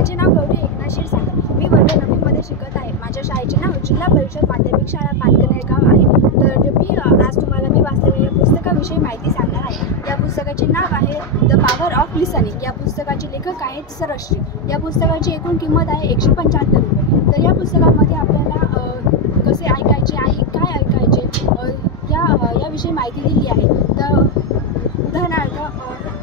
माझे नाव गौरी एकनाथ क्षीरसागर। मी वर्ग 9 मध्ये शिकत आहे। माझ्या शाळेचे नाव जिल्हा परिषद माध्यमिक शाळा पानकनेरगाव आहे। तर मी आज तुम्हाला वाचलेल्या या पुस्तकाविषयी माहिती सांगणार आहे। या पुस्तकाचे नाव आहे द पॉवर ऑफ लिसनिंग। या पुस्तकाचे लेखक आहेत सरश्री। या पुस्तकाची एकूण किंमत आहे 175 रुपये। तर या पुस्तकामध्ये आपल्याला कसे ऐकायचे आणि काय ऐकायचे याविषयी माहिती दिली आहे। तर उदाहरणार्थ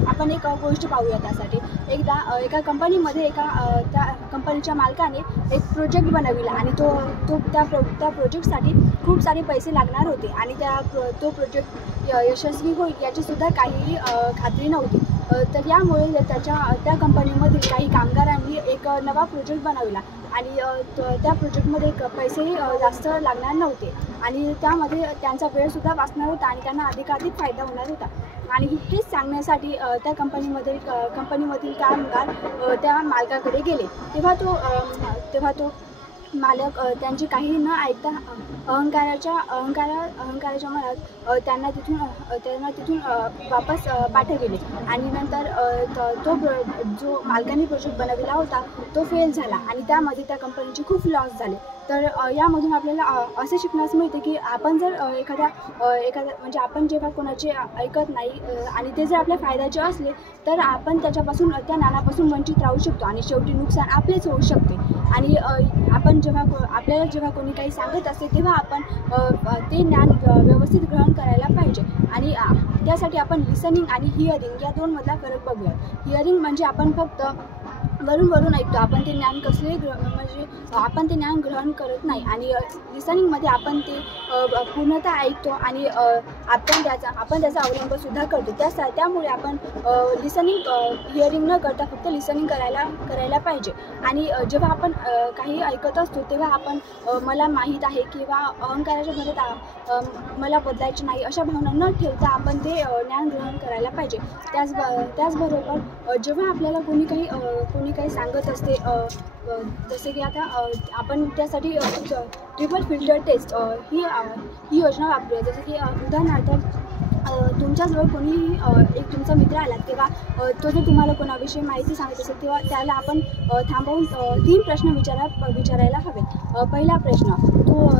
आपण एक गोष्ट पाहूया। त्यासाठी एका कंपनीमध्ये त्या कंपनीच्या मालकाने एक प्रोजेक्ट बनविला आणि त्या प्रोजेक्टसाठी खूप सारे पैसे लागणार होते आणि तो प्रोजेक्ट यशस्वी होईल याची सुद्धा काही खात्री नव्हती। तर यामुळे त्या कंपनीमधील काही कामगारांनी एक नवा प्रोजेक्ट बनविला आणि त्या प्रोजेक्टमध्ये पैसेही जास्त लागणार नव्हते आणि त्यामध्ये त्यांचा वेळसुद्धा वाचणार होता आणि त्यांना अधिकाधिक फायदा होणार होता। आणि हेच सांगण्यासाठी त्या कंपनीमधील कामगार त्या मालकाकडे गेले। तेव्हा तो मालक त्यांची काही न ऐकता अहंकाराच्या मनात त्यांना तिथून वापस पाठविले आणि नंतर जो मालकाने प्रोजेक्ट बनविला होता तो फेल झाला आणि त्यामध्ये त्या कंपनीची खूप लॉस झाले। तर यामधून आपल्याला असे शिकण्यास मिळते की आपण जर एखाद्या म्हणजे आपण जेव्हा कोणाचे ऐकत नाही आणि ते जर आपल्या फायद्याचे असले तर आपण त्या ज्ञानापासून वंचित राहू शकतो आणि शेवटी नुकसान आपलेच होऊ शकते। आणि आपल्याला जेव्हा कोणी काही सांगत असते तेव्हा आपण ते ज्ञान व्यवस्थित ग्रहण करायला पाहिजे। आणि त्यासाठी आपण लिसनिंग आणि हिअरिंग या दोनमधला फरक बघूया। हिअरिंग म्हणजे आपण फक्त वरून ऐकतो, आपण ते ज्ञान आपण ते ज्ञान ग्रहण करत नाही। आणि लिसनिंगमध्ये आपण ते पूर्णतः ऐकतो आणि आपण त्याचा अवलंब सुद्धा करतो। त्यामुळे आपण हिअरिंग न करता फक्त लिसनिंग करायला पाहिजे। आणि जेव्हा आपण काही ऐकत असतो तेव्हा आपण मला माहीत आहे किंवा अहंकाराच्या भरात मला बदलायचे नाही अशा भावना न ठेवता आपण ते ज्ञान ग्रहण करायला पाहिजे। त्याचबरोबर जेव्हा आपल्याला कोणी काही सांगत असते जसे की आता आपण त्यासाठी ट्रिपल फिल्टर टेस्ट ही योजना वापरूया। जसे की उदाहरणार्थ तुमच्याजवळ कोणी एक तुमचा मित्र आला तेव्हा तो जर तुम्हाला कोणाविषयी माहिती सांगत असेल तेव्हा त्याला आपण थांबवून 3 प्रश्न विचारायला हवेत। पहिला प्रश्न,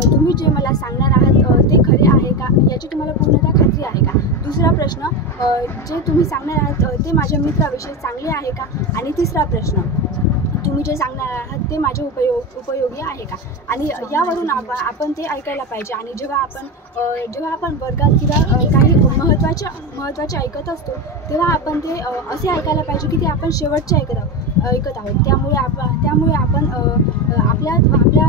तुम्ही जे मला सांगणार आहात ते खरे आहे का, याची तुम्हाला पूर्णतः खात्री आहे का? दुसरा प्रश्न, जे तुम्ही सांगणार आहात ते माझ्या मित्राविषयी चांगले आहे का? आणि तिसरा प्रश्न, तुम्ही जे सांगणार आहात ते माझे उपयोगी आहे का? आणि यावरून आपण ते ऐकायला पाहिजे। आणि जेव्हा आपण वर्गात किंवा काही महत्त्वाचे ऐकत असतो तेव्हा आपण ते असे ऐकायला पाहिजे की ते आपण शेवटचे ऐकत आहोत। त्यामुळे आपण आपल्या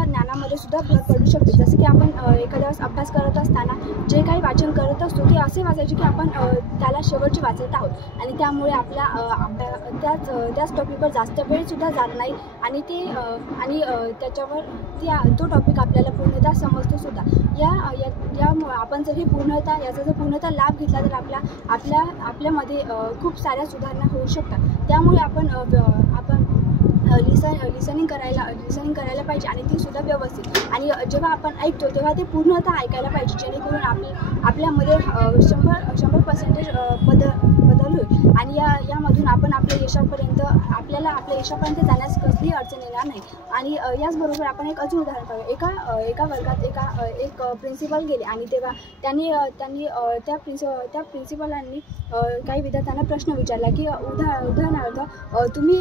ज्ञानामध्ये सुद्धा भर पडू शकतो। जसे की आपण एखाद्या वेळेस अभ्यास करत असताना जे काही वाचन करत असतो ते असे वाचायचे की आपण त्याला शेवटचे वाचत आहोत आणि त्यामुळे त्याच टॉपिकवर जास्त वेळसुद्धा जात नाही आणि त्याच्यावर तो टॉपिक आपल्याला पूर्णतः समजतो सुद्धा। यामुळे आपण जर याचा जर पूर्णतः लाभ घेतला तर आपल्यामध्ये खूप साऱ्या सुधारणा होऊ शकतात। त्यामुळे आपण लिसनिंग करायला पाहिजे आणि ती सुद्धा व्यवस्थित। आणि जेव्हा आपण ऐकतो तेव्हा ते पूर्णतः ऐकायला पाहिजे जेणेकरून आपल्यामध्ये 100% बदल होईल आणि यामधून आपण आपल्या यशापर्यंत जाण्यास कसलीही अडचण येणार नाही। आणि याचबरोबर आपण एक अजून उदाहरण पाहूया। एका वर्गात एक प्रिन्सिपल गेले आणि तेव्हा त्यांनी त्या प्रिन्सिपलनी काही विद्यार्थ्यांना प्रश्न विचारला की उदाहरणार्थ तुम्ही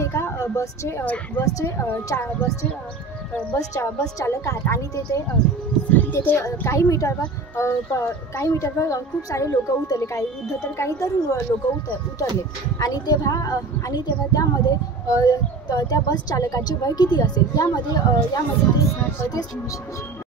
एका बस चालक आहात आणि तेथे काही मीटरवर खूप सारे लोक उतरले, काही वृद्ध तर काही तरुण लोक उतरले आणि तेव्हा त्यामध्ये त्या बस चालकाची वय किती असेल यामध्ये